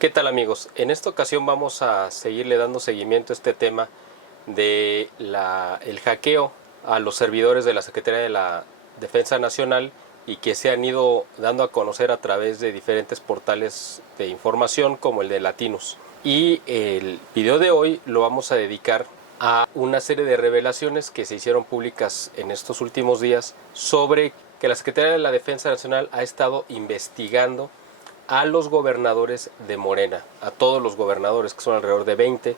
¿Qué tal, amigos? En esta ocasión vamos a seguirle dando seguimiento a este tema de el hackeo a los servidores de la Secretaría de la Defensa Nacional y que se han ido dando a conocer a través de diferentes portales de información como el de Latinos. Y el video de hoy lo vamos a dedicar a una serie de revelaciones que se hicieron públicas en estos últimos días sobre que la Secretaría de la Defensa Nacional ha estado investigando a los gobernadores de Morena, a todos los gobernadores, que son alrededor de 20,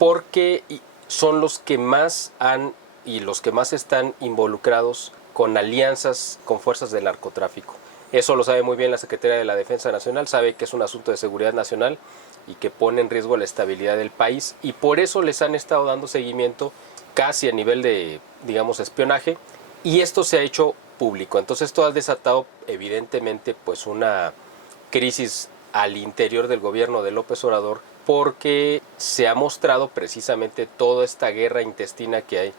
porque son los que más han y los que más están involucrados con alianzas con fuerzas del narcotráfico. Eso lo sabe muy bien la Secretaría de la Defensa Nacional, sabe que es un asunto de seguridad nacional y que pone en riesgo la estabilidad del país, y por eso les han estado dando seguimiento casi a nivel de, digamos, espionaje, y esto se ha hecho público. Entonces esto ha desatado evidentemente pues una crisis al interior del gobierno de López Obrador, porque se ha mostrado precisamente toda esta guerra intestina que hay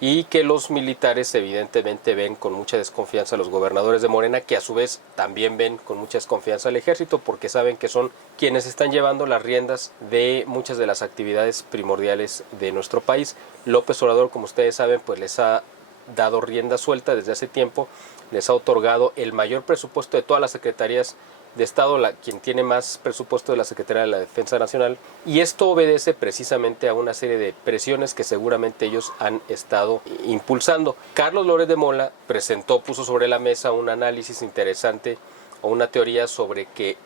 y que los militares evidentemente ven con mucha desconfianza a los gobernadores de Morena, que a su vez también ven con mucha desconfianza al ejército, porque saben que son quienes están llevando las riendas de muchas de las actividades primordiales de nuestro país. López Obrador, como ustedes saben, pues les ha dado rienda suelta desde hace tiempo, les ha otorgado el mayor presupuesto de todas las secretarías de Estado, quien tiene más presupuesto de la Secretaría de la Defensa Nacional, y esto obedece precisamente a una serie de presiones que seguramente ellos han estado impulsando. Carlos Loret de Mola puso sobre la mesa un análisis interesante o una teoría sobre que,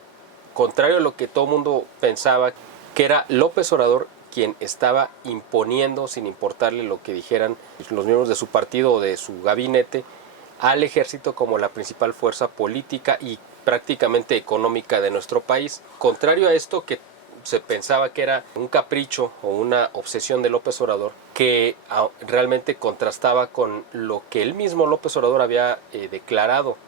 contrario a lo que todo el mundo pensaba, que era López Obrador quien estaba imponiendo, sin importarle lo que dijeran los miembros de su partido o de su gabinete, al ejército como la principal fuerza política y prácticamente económica de nuestro país. Contrario a esto, que se pensaba que era un capricho o una obsesión de López Obrador, que realmente contrastaba con lo que él mismo López Obrador había declarado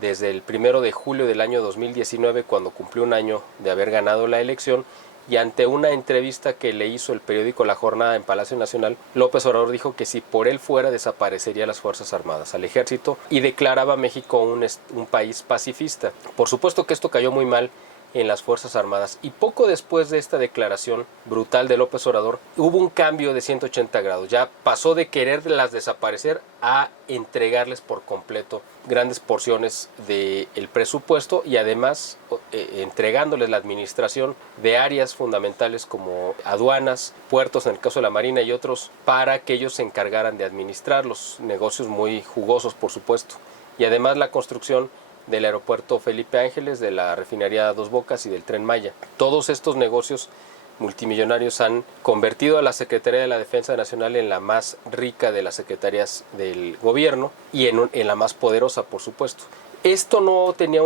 desde el 1 de julio del año 2019, cuando cumplió un año de haber ganado la elección. Y ante una entrevista que le hizo el periódico La Jornada en Palacio Nacional, López Obrador dijo que si por él fuera, desaparecería las Fuerzas Armadas, al ejército, y declaraba a México un país pacifista. Por supuesto que esto cayó muy mal en las Fuerzas Armadas, y poco después de esta declaración brutal de López Obrador hubo un cambio de 180 grados. Ya pasó de quererlas desaparecer a entregarles por completo grandes porciones del presupuesto, y además entregándoles la administración de áreas fundamentales como aduanas, puertos en el caso de la Marina y otros, para que ellos se encargaran de administrar los negocios muy jugosos, por supuesto, y además la construcción del aeropuerto Felipe Ángeles, de la refinería Dos Bocas y del Tren Maya. Todos estos negocios multimillonarios han convertido a la Secretaría de la Defensa Nacional en la más rica de las secretarías del gobierno y en la más poderosa, por supuesto. Esto no tenía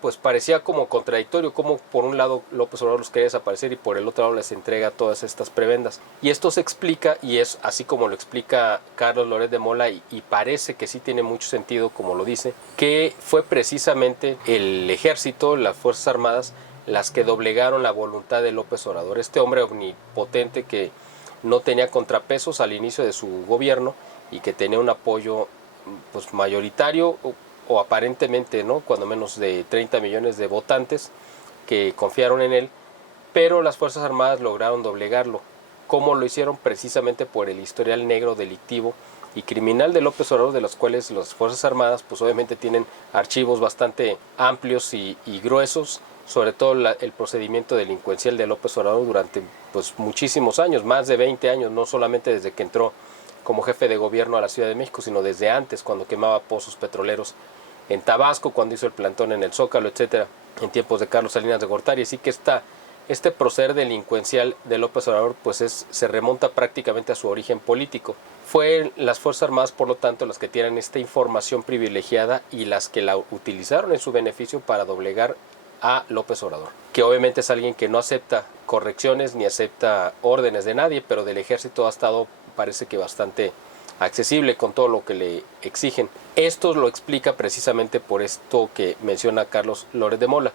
pues parecía como contradictorio, como por un lado López Obrador los quería desaparecer y por el otro lado les entrega todas estas prebendas. Y esto se explica, y es así como lo explica Carlos Loret de Mola, y parece que sí tiene mucho sentido como lo dice, que fue precisamente el ejército, las Fuerzas Armadas, las que doblegaron la voluntad de López Obrador, este hombre omnipotente que no tenía contrapesos al inicio de su gobierno y que tenía un apoyo pues mayoritario o aparentemente, ¿no?, cuando menos de 30 millones de votantes que confiaron en él, pero las Fuerzas Armadas lograron doblegarlo. ¿Cómo lo hicieron? Precisamente por el historial negro, delictivo y criminal de López Obrador, de los cuales las Fuerzas Armadas pues obviamente tienen archivos bastante amplios y gruesos, sobre todo el procedimiento delincuencial de López Obrador durante pues muchísimos años, más de 20 años, no solamente desde que entró como jefe de gobierno a la Ciudad de México, sino desde antes, cuando quemaba pozos petroleros en Tabasco, cuando hizo el plantón en el Zócalo, etcétera, en tiempos de Carlos Salinas de Gortari. Así que este proceder delincuencial de López Obrador pues se remonta prácticamente a su origen político. Fue las Fuerzas Armadas, por lo tanto, las que tienen esta información privilegiada y las que la utilizaron en su beneficio para doblegar a López Obrador, que obviamente es alguien que no acepta correcciones ni acepta órdenes de nadie, pero del ejército ha estado, parece que bastante accesible con todo lo que le exigen. Esto lo explica precisamente por esto que menciona Carlos Loret de Mola.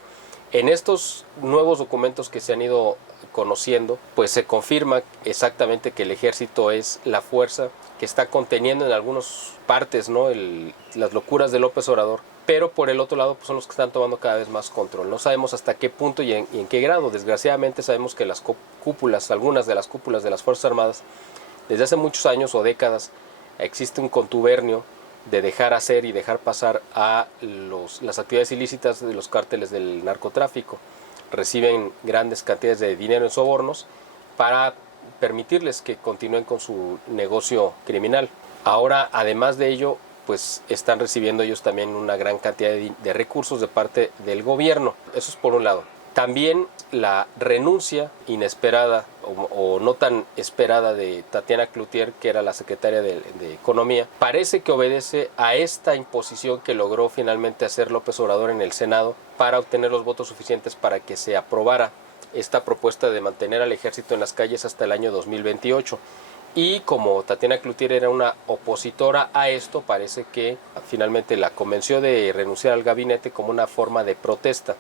En estos nuevos documentos que se han ido conociendo, pues se confirma exactamente que el ejército es la fuerza que está conteniendo en algunas partes, ¿no?, las locuras de López Obrador, pero por el otro lado pues son los que están tomando cada vez más control. No sabemos hasta qué punto y en qué grado. Desgraciadamente sabemos que las cúpulas, algunas de las cúpulas de las Fuerzas Armadas, desde hace muchos años o décadas existe un contubernio de dejar hacer y dejar pasar a las actividades ilícitas de los cárteles del narcotráfico. Reciben grandes cantidades de dinero en sobornos para permitirles que continúen con su negocio criminal. Ahora, además de ello, pues están recibiendo ellos también una gran cantidad de recursos de parte del gobierno. Eso es por un lado. También la renuncia inesperada o no tan esperada de Tatiana Cloutier, que era la secretaria de Economía, parece que obedece a esta imposición que logró finalmente hacer López Obrador en el Senado para obtener los votos suficientes para que se aprobara esta propuesta de mantener al ejército en las calles hasta el año 2028. Y como Tatiana Cloutier era una opositora a esto, parece que finalmente la convenció de renunciar al gabinete como una forma de protesta.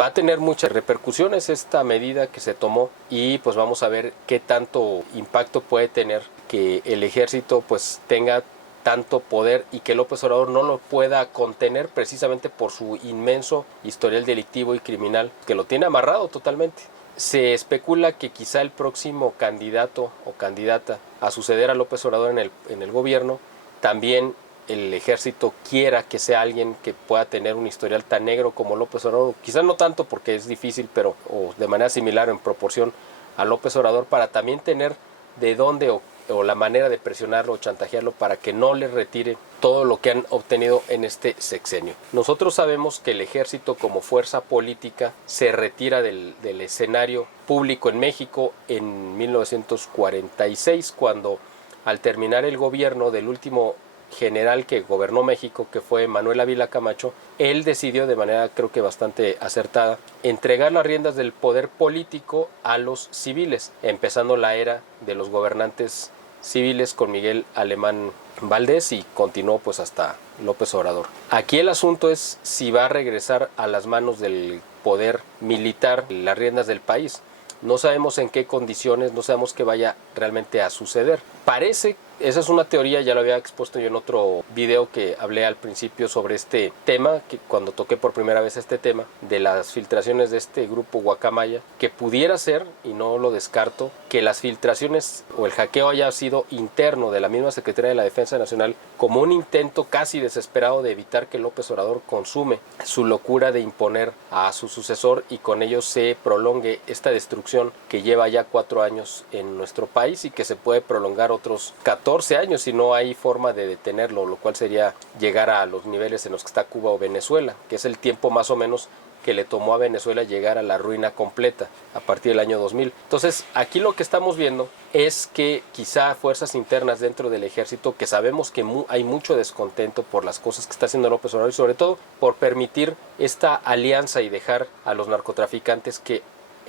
Va a tener muchas repercusiones esta medida que se tomó y pues vamos a ver qué tanto impacto puede tener que el ejército pues tenga tanto poder y que López Obrador no lo pueda contener precisamente por su inmenso historial delictivo y criminal que lo tiene amarrado totalmente. Se especula que quizá el próximo candidato o candidata a suceder a López Obrador en el gobierno también el ejército quiera que sea alguien que pueda tener un historial tan negro como López Obrador, quizás no tanto porque es difícil, pero o de manera similar en proporción a López Obrador, para también tener de dónde o la manera de presionarlo o chantajearlo para que no le retire todo lo que han obtenido en este sexenio. Nosotros sabemos que el ejército como fuerza política se retira del escenario público en México en 1946, cuando al terminar el gobierno del último general que gobernó México, que fue Manuel Ávila Camacho, él decidió de manera creo que bastante acertada entregar las riendas del poder político a los civiles, empezando la era de los gobernantes civiles con Miguel Alemán Valdés y continuó pues hasta López Obrador. Aquí el asunto es si va a regresar a las manos del poder militar las riendas del país. No sabemos en qué condiciones, no sabemos qué vaya realmente a suceder. Parece, esa es una teoría, ya lo había expuesto yo en otro video que hablé al principio sobre este tema, que cuando toqué por primera vez este tema, de las filtraciones de este grupo Guacamaya, que pudiera ser, y no lo descarto, que las filtraciones o el hackeo haya sido interno de la misma Secretaría de la Defensa Nacional como un intento casi desesperado de evitar que López Obrador consume su locura de imponer a su sucesor y con ello se prolongue esta destrucción que lleva ya 4 años en nuestro país y que se puede prolongar otros 14 años si no hay forma de detenerlo, lo cual sería llegar a los niveles en los que está Cuba o Venezuela, que es el tiempo más o menos que le tomó a Venezuela llegar a la ruina completa a partir del año 2000. Entonces, aquí lo que estamos viendo es que quizá fuerzas internas dentro del ejército, que sabemos que hay mucho descontento por las cosas que está haciendo López Obrador y sobre todo por permitir esta alianza y dejar a los narcotraficantes que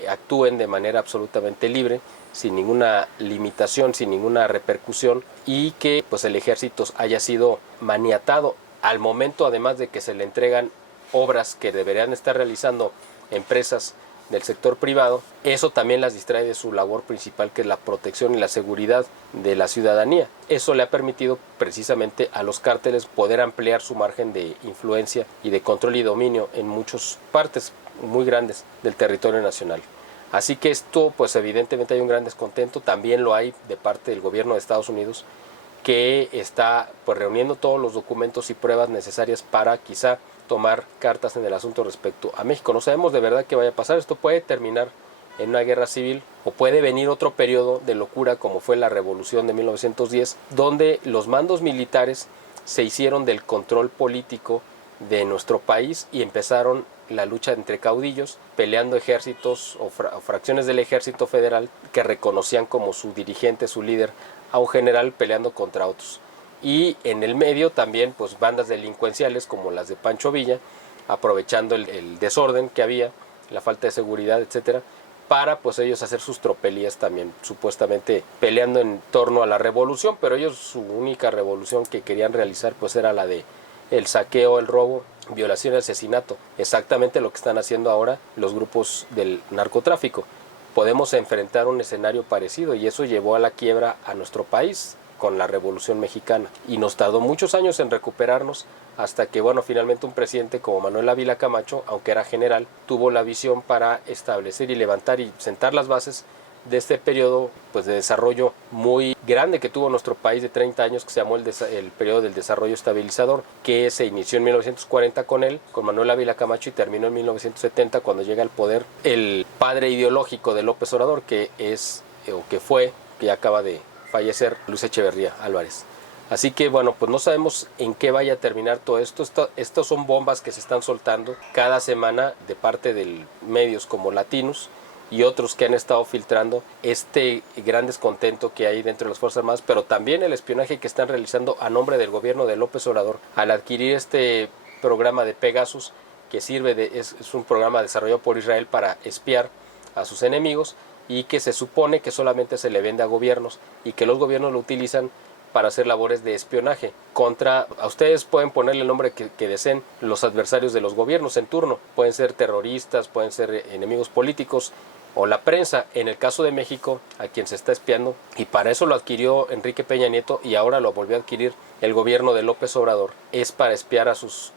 actúen de manera absolutamente libre, sin ninguna limitación, sin ninguna repercusión, y que pues el ejército haya sido maniatado al momento, además de que se le entregan obras que deberían estar realizando empresas del sector privado. Eso también las distrae de su labor principal, que es la protección y la seguridad de la ciudadanía. Eso le ha permitido precisamente a los cárteles poder ampliar su margen de influencia y de control y dominio en muchas partes muy grandes del territorio nacional. Así que esto, pues evidentemente hay un gran descontento, también lo hay de parte del gobierno de Estados Unidos, que está pues reuniendo todos los documentos y pruebas necesarias para quizá tomar cartas en el asunto respecto a México. No sabemos de verdad qué vaya a pasar. Esto puede terminar en una guerra civil o puede venir otro periodo de locura como fue la Revolución de 1910, donde los mandos militares se hicieron del control político de nuestro país y empezaron la lucha entre caudillos, peleando ejércitos o fracciones del ejército federal que reconocían como su dirigente, su líder, a un general peleando contra otros. Y en el medio también pues bandas delincuenciales como las de Pancho Villa, aprovechando el desorden que había, la falta de seguridad, etcétera, para pues ellos hacer sus tropelías también, supuestamente peleando en torno a la revolución, pero ellos su única revolución que querían realizar pues era la de el saqueo, el robo, violación y asesinato, exactamente lo que están haciendo ahora los grupos del narcotráfico. podemos enfrentar un escenario parecido, y eso llevó a la quiebra a nuestro país con la Revolución Mexicana, y nos tardó muchos años en recuperarnos hasta que, bueno, finalmente un presidente como Manuel Ávila Camacho, aunque era general, tuvo la visión para establecer y levantar y sentar las bases de este periodo, pues, de desarrollo muy grande que tuvo nuestro país de 30 años, que se llamó el periodo del desarrollo estabilizador, que se inició en 1940 con él, con Manuel Ávila Camacho, y terminó en 1970 cuando llega al poder el padre ideológico de López Obrador, que es, o que fue, que acaba de fallecer, Luis Echeverría Álvarez. Así que, bueno, pues no sabemos en qué vaya a terminar todo esto. Estos son bombas que se están soltando cada semana de parte de medios como Latinos y otros que han estado filtrando este gran descontento que hay dentro de las Fuerzas Armadas, pero también el espionaje que están realizando a nombre del gobierno de López Obrador al adquirir este programa de Pegasus, que es un programa desarrollado por Israel para espiar a sus enemigos, y que se supone que solamente se le vende a gobiernos y que los gobiernos lo utilizan para hacer labores de espionaje a ustedes pueden ponerle el nombre que deseen, los adversarios de los gobiernos en turno. Pueden ser terroristas, pueden ser enemigos políticos o la prensa. En el caso de México, a quien se está espiando, y para eso lo adquirió Enrique Peña Nieto y ahora lo volvió a adquirir el gobierno de López Obrador, es para espiar a sus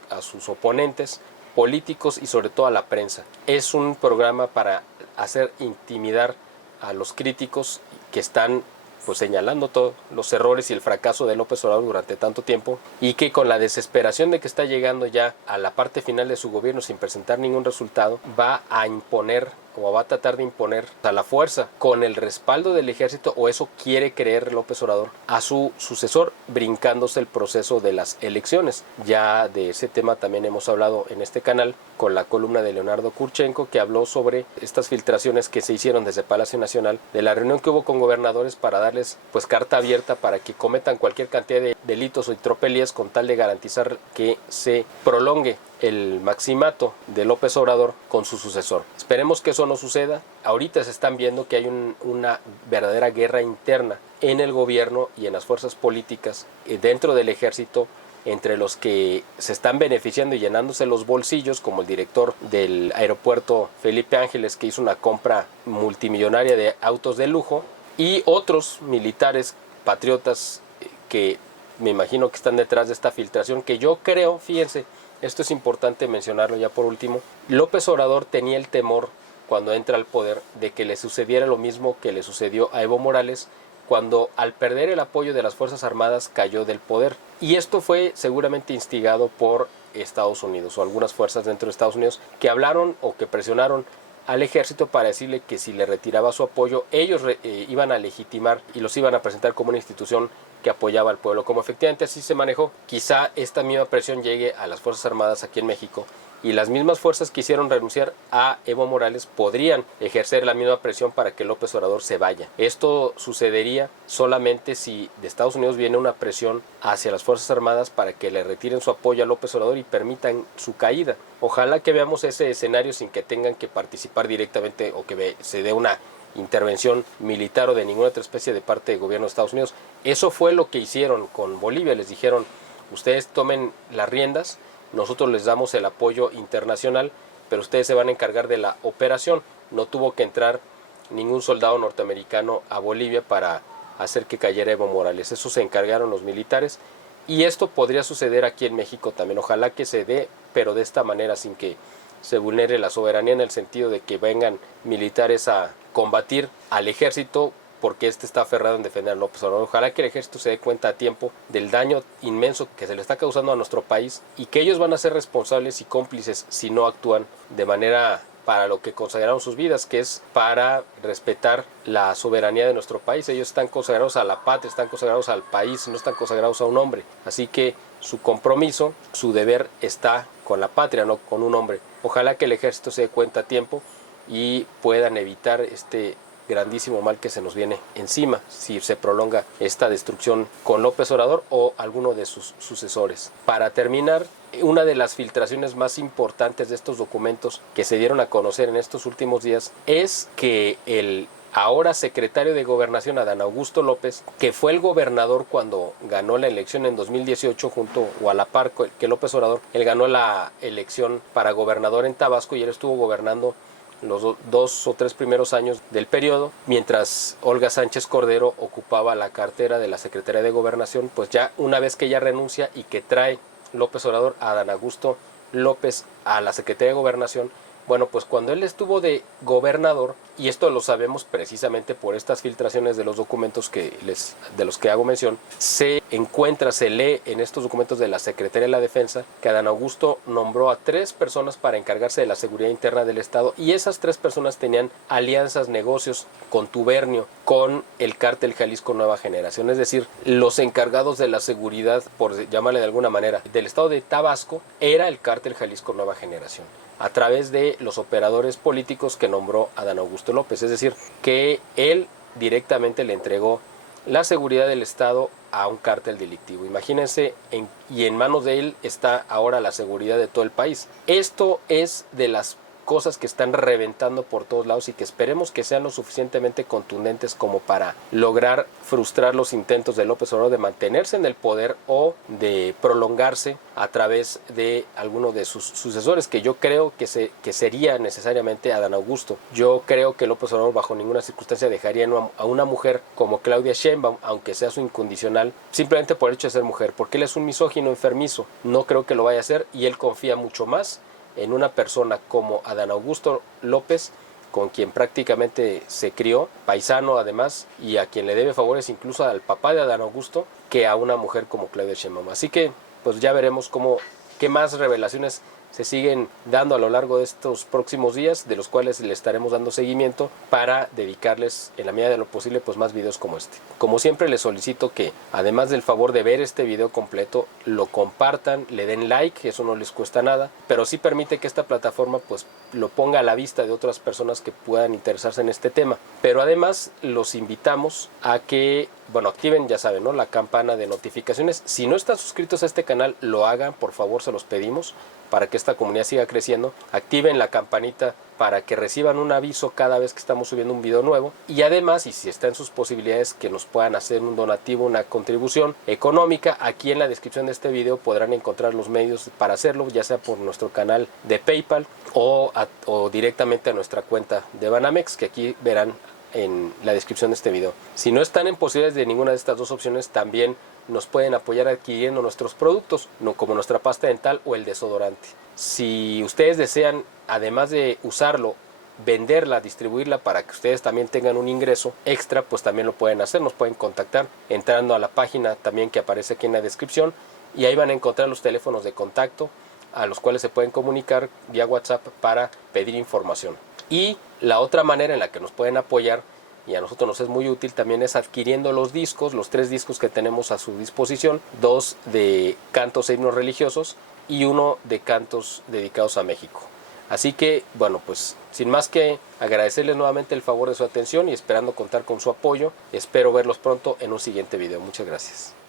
oponentes políticos y sobre todo a la prensa. Es un programa para hacer intimidar a los críticos que están, pues, señalando todos los errores y el fracaso de López Obrador durante tanto tiempo, y que con la desesperación de que está llegando ya a la parte final de su gobierno sin presentar ningún resultado, va a imponer o va a tratar de imponer a la fuerza, con el respaldo del ejército, o eso quiere creer López Obrador, a su sucesor, brincándose el proceso de las elecciones. Ya de ese tema también hemos hablado en este canal con la columna de Leonardo Kurchenko, que habló sobre estas filtraciones que se hicieron desde Palacio Nacional, de la reunión que hubo con gobernadores para darles, pues, carta abierta para que cometan cualquier cantidad de delitos o tropelías con tal de garantizar que se prolongue el maximato de López Obrador con su sucesor. Esperemos que eso no suceda. Ahorita se están viendo que hay una verdadera guerra interna en el gobierno y en las fuerzas políticas, dentro del ejército, entre los que se están beneficiando y llenándose los bolsillos, como el director del aeropuerto Felipe Ángeles, que hizo una compra multimillonaria de autos de lujo, y otros militares patriotas que me imagino que están detrás de esta filtración, que yo creo, fíjense, esto es importante mencionarlo ya por último, López Obrador tenía el temor, cuando entra al poder, de que le sucediera lo mismo que le sucedió a Evo Morales, cuando, al perder el apoyo de las Fuerzas Armadas, cayó del poder. Y esto fue seguramente instigado por Estados Unidos o algunas fuerzas dentro de Estados Unidos, que hablaron o que presionaron al ejército para decirle que si le retiraba su apoyo, ellos iban a legitimar y los iban a presentar como una institución que apoyaba al pueblo. Como efectivamente así se manejó, quizá esta misma presión llegue a las Fuerzas Armadas aquí en México, y las mismas fuerzas que hicieron renunciar a Evo Morales podrían ejercer la misma presión para que López Obrador se vaya. Esto sucedería solamente si de Estados Unidos viene una presión hacia las Fuerzas Armadas para que le retiren su apoyo a López Obrador y permitan su caída. Ojalá que veamos ese escenario sin que tengan que participar directamente o que se dé una intervención militar o de ninguna otra especie de parte del gobierno de Estados Unidos. Eso fue lo que hicieron con Bolivia. Les dijeron, ustedes tomen las riendas, nosotros les damos el apoyo internacional, pero ustedes se van a encargar de la operación. No tuvo que entrar ningún soldado norteamericano a Bolivia para hacer que cayera Evo Morales. Eso se encargaron los militares, y esto podría suceder aquí en México también. Ojalá que se dé, pero de esta manera, sin que se vulnere la soberanía, en el sentido de que vengan militares a combatir al ejército porque este está aferrado en defender a López Obrador. Ojalá que el ejército se dé cuenta a tiempo del daño inmenso que se le está causando a nuestro país, y que ellos van a ser responsables y cómplices si no actúan de manera para lo que consagraron sus vidas, que es para respetar la soberanía de nuestro país. Ellos están consagrados a la patria, están consagrados al país, no están consagrados a un hombre. Así que su compromiso, su deber está con la patria, no con un hombre. Ojalá que el ejército se dé cuenta a tiempo y puedan evitar este grandísimo mal que se nos viene encima si se prolonga esta destrucción con López Obrador o alguno de sus sucesores. Para terminar, una de las filtraciones más importantes de estos documentos que se dieron a conocer en estos últimos días es que el ahora secretario de Gobernación, Adán Augusto López, que fue el gobernador cuando ganó la elección en 2018 junto o a la par que López Obrador, él ganó la elección para gobernador en Tabasco y él estuvo gobernando los 2 o 3 primeros años del periodo, mientras Olga Sánchez Cordero ocupaba la cartera de la Secretaría de Gobernación. Pues ya una vez que ella renuncia y que trae López Obrador a Adán Augusto López a la Secretaría de Gobernación, bueno, pues cuando él estuvo de gobernador, y esto lo sabemos precisamente por estas filtraciones de los documentos de los que hago mención, se lee en estos documentos de la Secretaría de la Defensa que Adán Augusto nombró a 3 personas para encargarse de la seguridad interna del Estado, y esas 3 personas tenían alianzas, negocios, contubernio con el cártel Jalisco Nueva Generación. Es decir, los encargados de la seguridad, por llamarle de alguna manera, del Estado de Tabasco, era el cártel Jalisco Nueva Generación, a través de los operadores políticos que nombró Adán Augusto López. Es decir, que él directamente le entregó la seguridad del Estado a un cártel delictivo. Imagínense, y en manos de él está ahora la seguridad de todo el país. Esto es de las cosas que están reventando por todos lados y que esperemos que sean lo suficientemente contundentes como para lograr frustrar los intentos de López Obrador de mantenerse en el poder o de prolongarse a través de alguno de sus sucesores, que yo creo que sería necesariamente Adán Augusto. Yo creo que López Obrador bajo ninguna circunstancia dejaría a una mujer como Claudia Sheinbaum, aunque sea su incondicional, simplemente por el hecho de ser mujer, porque él es un misógino enfermizo. No creo que lo vaya a hacer, y él confía mucho más en una persona como Adán Augusto López, con quien prácticamente se crió, paisano además, y a quien le debe favores incluso al papá de Adán Augusto, que a una mujer como Claudia Sheinbaum. Así que pues ya veremos qué más revelaciones se siguen dando a lo largo de estos próximos días, de los cuales le estaremos dando seguimiento para dedicarles en la medida de lo posible pues más videos como este. Como siempre, les solicito que además del favor de ver este video completo, lo compartan, le den like, eso no les cuesta nada, pero sí permite que esta plataforma pues lo ponga a la vista de otras personas que puedan interesarse en este tema. Pero además los invitamos a que activen, ya saben, ¿no?, la campana de notificaciones. Si no están suscritos a este canal, lo hagan, por favor, se los pedimos, para que esta comunidad siga creciendo. Activen la campanita para que reciban un aviso cada vez que estamos subiendo un video nuevo, y además, y si está en sus posibilidades, que nos puedan hacer un donativo, una contribución económica. Aquí en la descripción de este video podrán encontrar los medios para hacerlo, ya sea por nuestro canal de PayPal o directamente a nuestra cuenta de Banamex, que aquí verán en la descripción de este video. Si no están en posibilidades de ninguna de estas dos opciones, también nos pueden apoyar adquiriendo nuestros productos, como nuestra pasta dental o el desodorante. Si ustedes desean, además de usarlo, venderla, distribuirla para que ustedes también tengan un ingreso extra, pues también lo pueden hacer. Nos pueden contactar entrando a la página también que aparece aquí en la descripción, y ahí van a encontrar los teléfonos de contacto a los cuales se pueden comunicar vía WhatsApp para pedir información. Y la otra manera en la que nos pueden apoyar, y a nosotros nos es muy útil, también es adquiriendo los discos, los 3 discos que tenemos a su disposición, 2 de cantos e himnos religiosos y 1 de cantos dedicados a México. Así que, pues sin más que agradecerles nuevamente el favor de su atención y esperando contar con su apoyo, espero verlos pronto en un siguiente video. Muchas gracias.